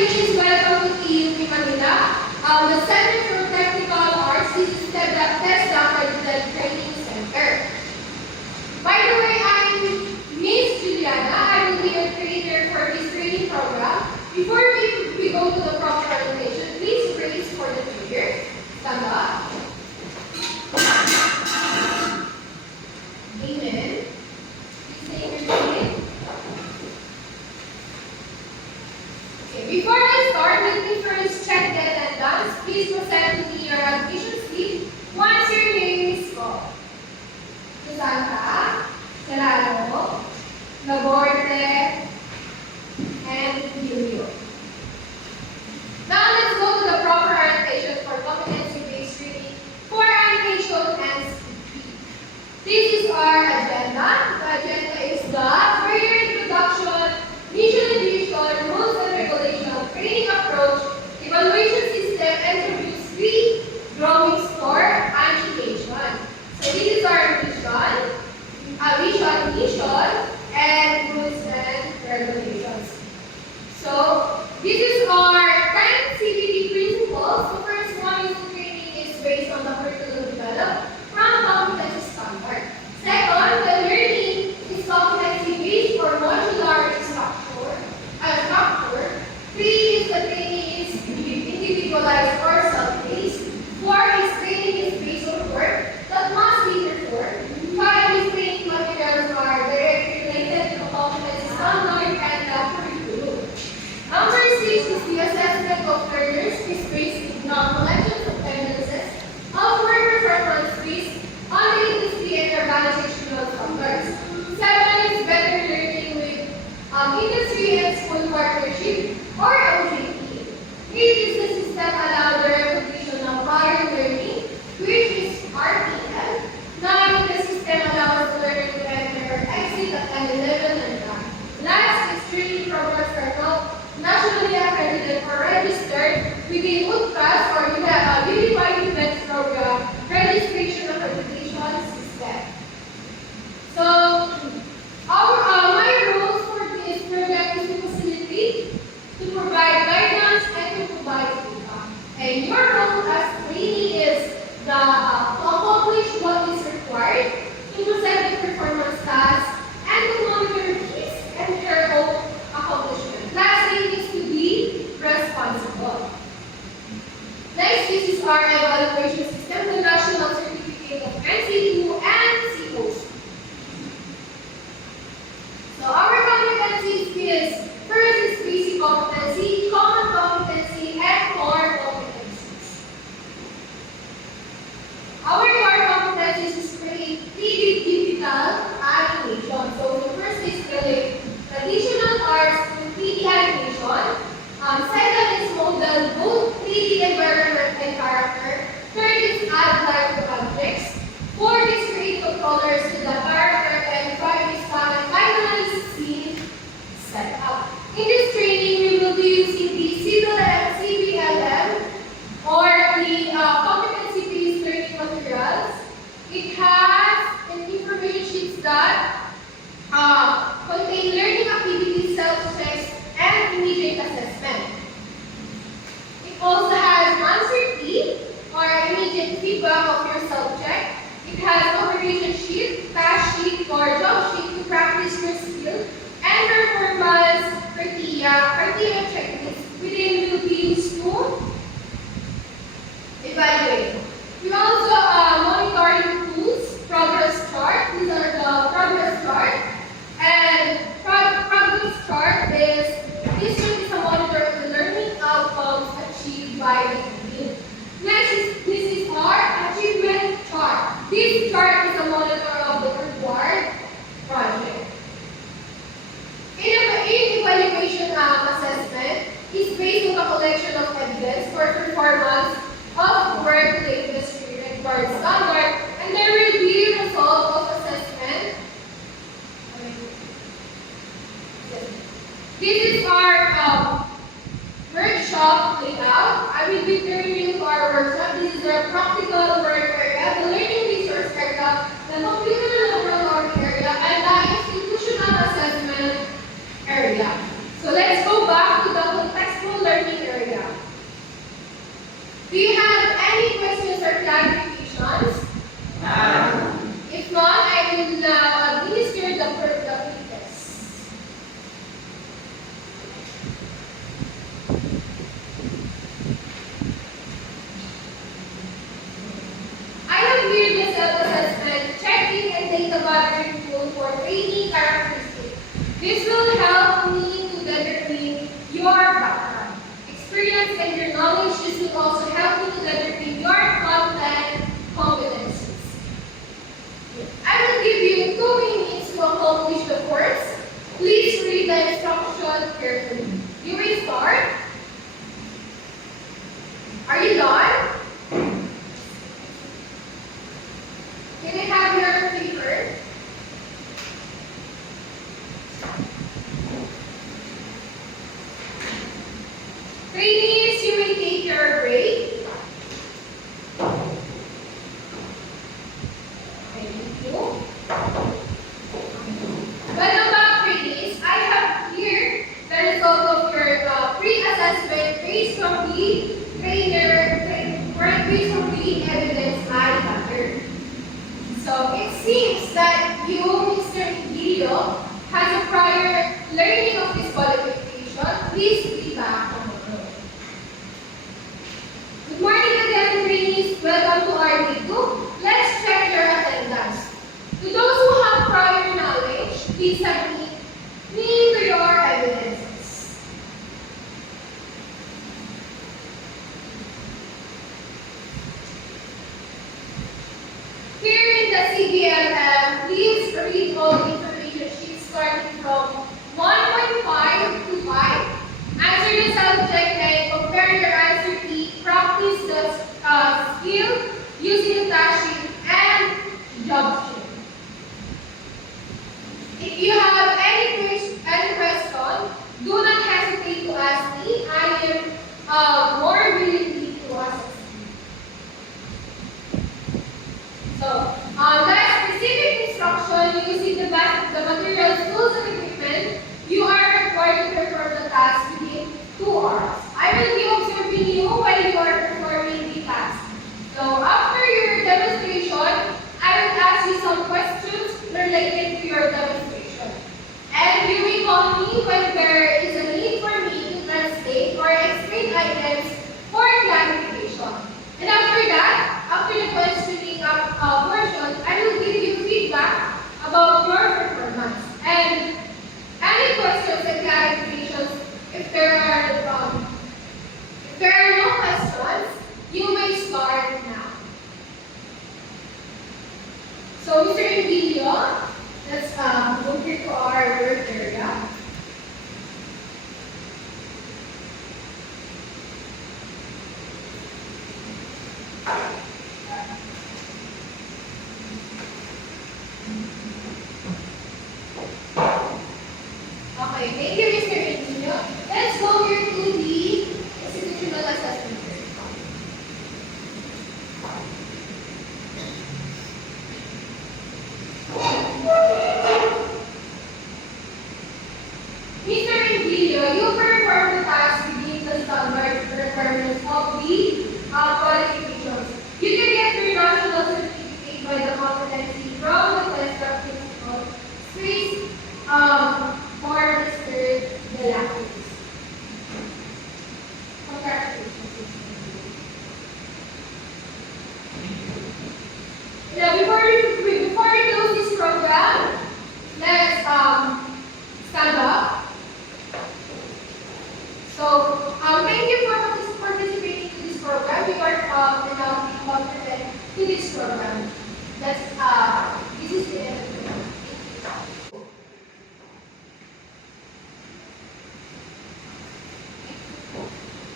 Congratulations, welcome to TUP Manila. The Center for Technical Arts is the TESDA Accredited Training Center. By the way, I'm Miss Juliana. I will be your trainer for this training program. Before we go to the proper presentation, please raise for the prayer. Stand up. Amen. Please say your name. Okay, before I start, let me first check the attendance. Please present to me your admission slip once your name is called. Susanta, Celano, Laborde, and Julio. Now let's go to the proper orientation for competency-based training for animation and speech. This is our agenda. The agenda is the further introduction, mission and vision, rules and regulation, training approach, evaluation system, and reviews 3, drawing store, animation. So this is our vision, mission, and rules and regulations. So this is our 10 CBT principles. The first one is the training is based on the curriculum developed from competency standard. Second, the learning is competency-based or modular structure. 3 is the training is individualized or self-paced. 4 is training is based on work that must be performed. 5 is training materials are directly related to the competency standard and the curriculum. Number 6 is the assessment of learners is based on collections of evidences of work performance based on the industry and organizational standards. 7 is better learning with industry and school partnership or OJT. 8 is the system allow the recognition of prior learning, which is RPL. 9 the system allows the learner to enter or exit at any level and time. Last is training programs are not nationally accredited or registered within UTCAS or Unified Events Program Registration Accreditation System. So, my roles for this project is to facilitate, to provide guidance, and to provide feedback. And your role as trainee is to accomplish what is required, to present the performance tasks, and to monitor his and her own accomplishment. Lastly is to be responsible. Next, this is our evaluation system, the National Certificate of NC2 and COC. So our competencies is first is basic competency, common competency, and core competencies. Our core competencies is create 3D digital animation. So the first is relate traditional arts to 3D animation. Second is model both 3D environment and character. Third is add life to objects. Fourth is create colors to the character. And 5 is finally scene setup. In this training, we will be using the CBLM or the competency-based learning materials. It has an information sheets that contain learning activities, self-checks, and immediate assessment. It also has answer key or immediate feedback of your self-check. It has operation sheet, task sheet, or job sheet to practice your skill, and performance criteria checklist within will be used to evaluate. We also monitoring tools, progress chart. These are the progress chart. And progress chart is this one is a monitor of the learning outcomes achieved by the team. Next is this is our achievement chart. This chart is a monitor of the required project. In evaluation and your knowledge, this will also help you to determine your content competencies. I will give you 2 minutes to accomplish the course. Please read the instruction carefully. You may start. Are you done? Can I have your paper? Trainees, you may take your break. Thank you. Welcome back, trainees. I have here the result of your pre-assessment based on the evidence I gathered. So it seems that you, Mr. Guido, has a prior learning of this qualification. Please be back on the road. Good morning again, trainees. Welcome to our day 2. Let's check your attendance. To those who have prior knowledge, please submit me to your evidences. Here in the CBMM, please read all the information sheets starting from 1.5 to 5. Answer the subject and compare your answer key. Practice the skill using the task sheet and job sheet. If you have any question, do not hesitate to ask me. I am more willing to assist you. So, that specific instruction using the materials, tools, and equipment, you are required to perform the task within 2 hours. I will be observing you while you are performing the task. So, after your demonstration, I will ask you some questions related to your demonstration. And you may call me when there is a need for me to translate or explain items for clarification. And after that, after the questioning portion, I will give you feedback about your performance. And any questions and clarifications, if there are no questions, you may start now. So, Mr. Emilio, let's go here to our work area. Okay, thank you, Mr. Emilio. Let's go here to the institutional assessment. Mr. Emilio, you perform the task within the standard requirements of the qualifications. You can get your national certificate by the competency from the test principal space for Mr. Galactus. Congratulations. Now, before we close this program, let's stand up. So, thank you for participating in this program. We are now confident to this program. Let's